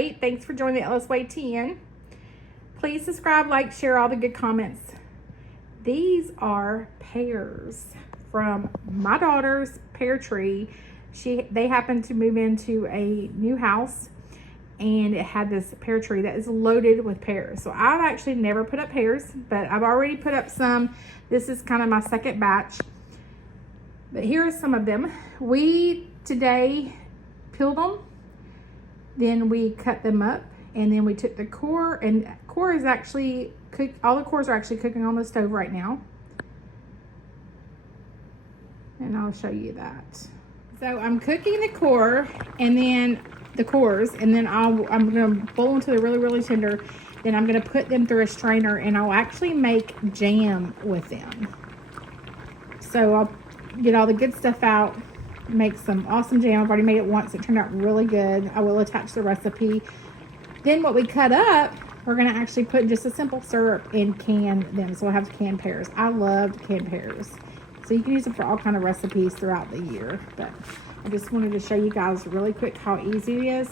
great. Thanks for joining the Ellis Way 10. Please subscribe, like, share all the good comments. These are pears from my daughter's pear tree. They happened to move into a new house, and it had this pear tree that is loaded with pears. So I've actually never put up pears, but I've already put up some. This is kind of my second batch. But here are some of them. We today peeled them, then we cut them up, and then we took the core, and core is actually cooked. All the cores are actually cooking on the stove right now. And I'll show you that. So I'm cooking the core and then the cores, and then I'm gonna boil until they're really, really tender. Then I'm gonna put them through a strainer, and I'll actually make jam with them. So I'll get all the good stuff out, make some awesome jam. I've already made it once. It turned out really good. I will attach the recipe. Then what we cut up, we're gonna actually put just a simple syrup and can them. So we'll have canned pears. I loved canned pears. So you can use them for all kind of recipes throughout the year. But I just wanted to show you guys really quick how easy it is.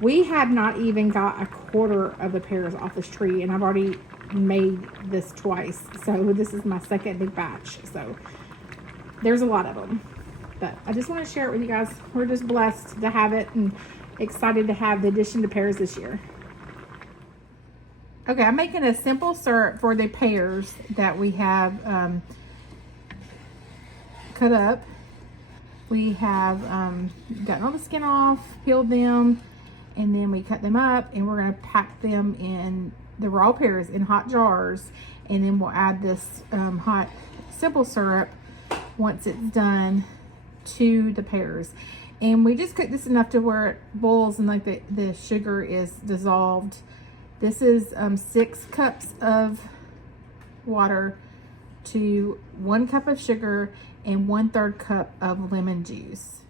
We have not even got a quarter of the pears off this tree, and I've already made this twice. So this is my second big batch. So there's a lot of them. But I just want to share it with you guys. We're just blessed to have it and excited to have the addition to pears this year. Okay, I'm making a simple syrup for the pears that we have cut up. We have gotten all the skin off, peeled them, and then we cut them up, and we're going to pack them in the raw pears in hot jars, and then we'll add this hot simple syrup once it's done to the pears. And we just cook this enough to where it boils and like the sugar is dissolved. This is 6 cups of water to 1 cup of sugar and 1/3 cup of lemon juice.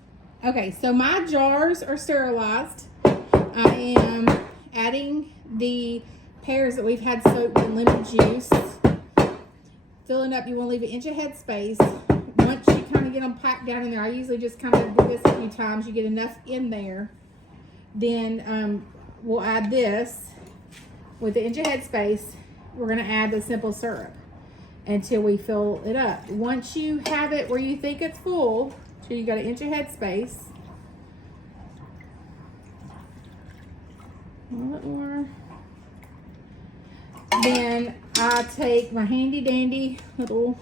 Okay, so my jars are sterilized. I am adding the pears that we've had soaked in lemon juice. Filling up, you want to leave an inch of head space. Once you kind of get them packed down in there, I usually just kind of do this a few times. You get enough in there. Then we'll add this with the inch of head space. We're going to add the simple syrup until we fill it up. Once you have it where you think it's full, so you got an inch of head space, a little more. Then I take my handy dandy little,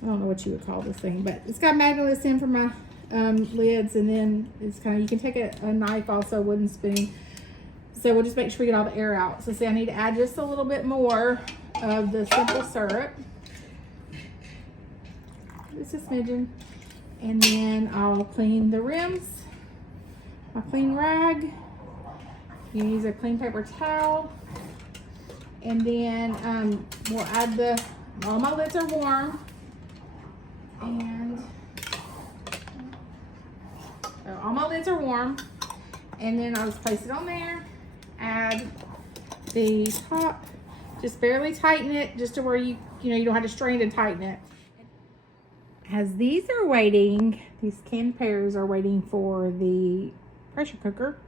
I don't know what you would call this thing, but it's got magnets in for my lids, and then it's kind of, you can take a knife also, a wooden spoon. So we'll just make sure we get all the air out. So see, I need to add just a little bit more of the simple syrup. Just a smidgen. And then I'll clean the rims. My clean rag. You can use a clean paper towel. And then we'll add all my lids are warm. And so all my lids are warm. And then I'll just place it on there. Add the top. Just barely tighten it, just to where you don't have to strain to tighten it. As these are waiting, these canned pears are waiting for the pressure cooker,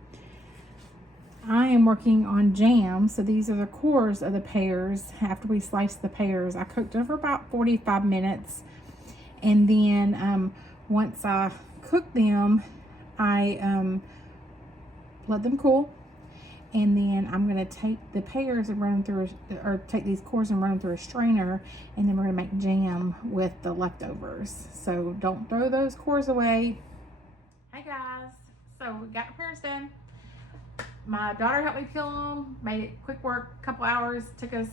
I am working on jam. So these are the cores of the pears. After we slice the pears, I cooked them for about 45 minutes. And then once I cook them, I let them cool. And then I'm going to take the pears and run them through, or take these cores and run them through a strainer, and then we're going to make jam with the leftovers. So don't throw those cores away. Hey guys, so we got the pears done. My daughter helped me peel them, made it quick work, a couple hours. Took us,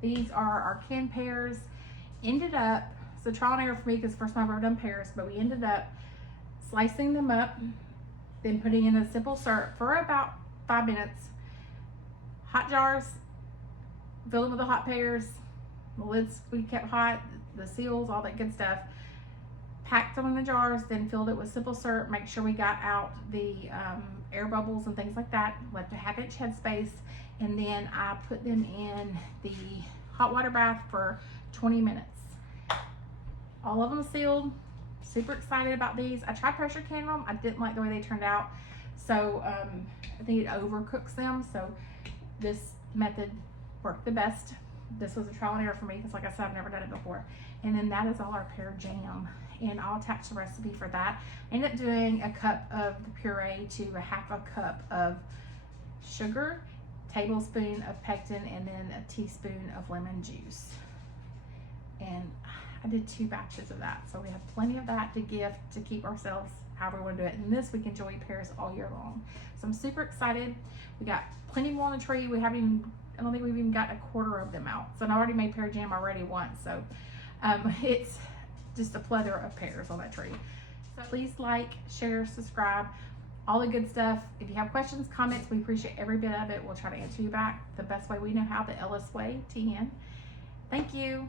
these are our canned pears. Ended up, so trial and error for me because first time I've ever done pears, but we ended up slicing them up, then putting in a simple syrup for about 5 minutes. Hot jars, fill them with the hot pears. The lids we kept hot, the seals, all that good stuff. Packed them in the jars, then filled it with simple syrup. Make sure we got out the air bubbles and things like that. Left a half-inch headspace, and then I put them in the hot water bath for 20 minutes. All of them sealed. Super excited about these. I tried pressure canning them. I didn't like the way they turned out. So I think it overcooks them. So this method worked the best. This was a trial and error for me because, like I said, I've never done it before. And then that is all our pear jam. And I'll attach the recipe for that. I ended up doing a cup of the puree to a half a cup of sugar, tablespoon of pectin, and then a teaspoon of lemon juice. And I did 2 batches of that. So we have plenty of that to gift, to keep ourselves however we want to do it. And this, we can enjoy pears all year long. So I'm super excited. We got plenty more on the tree. We haven't even, I don't think we've even got a quarter of them out. So I already made pear jam already once. So it's just a plethora of pears on that tree. So please like, share, subscribe, all the good stuff. If you have questions, comments, we appreciate every bit of it. We'll try to answer you back the best way we know how, the Ellis way, TN. Thank you.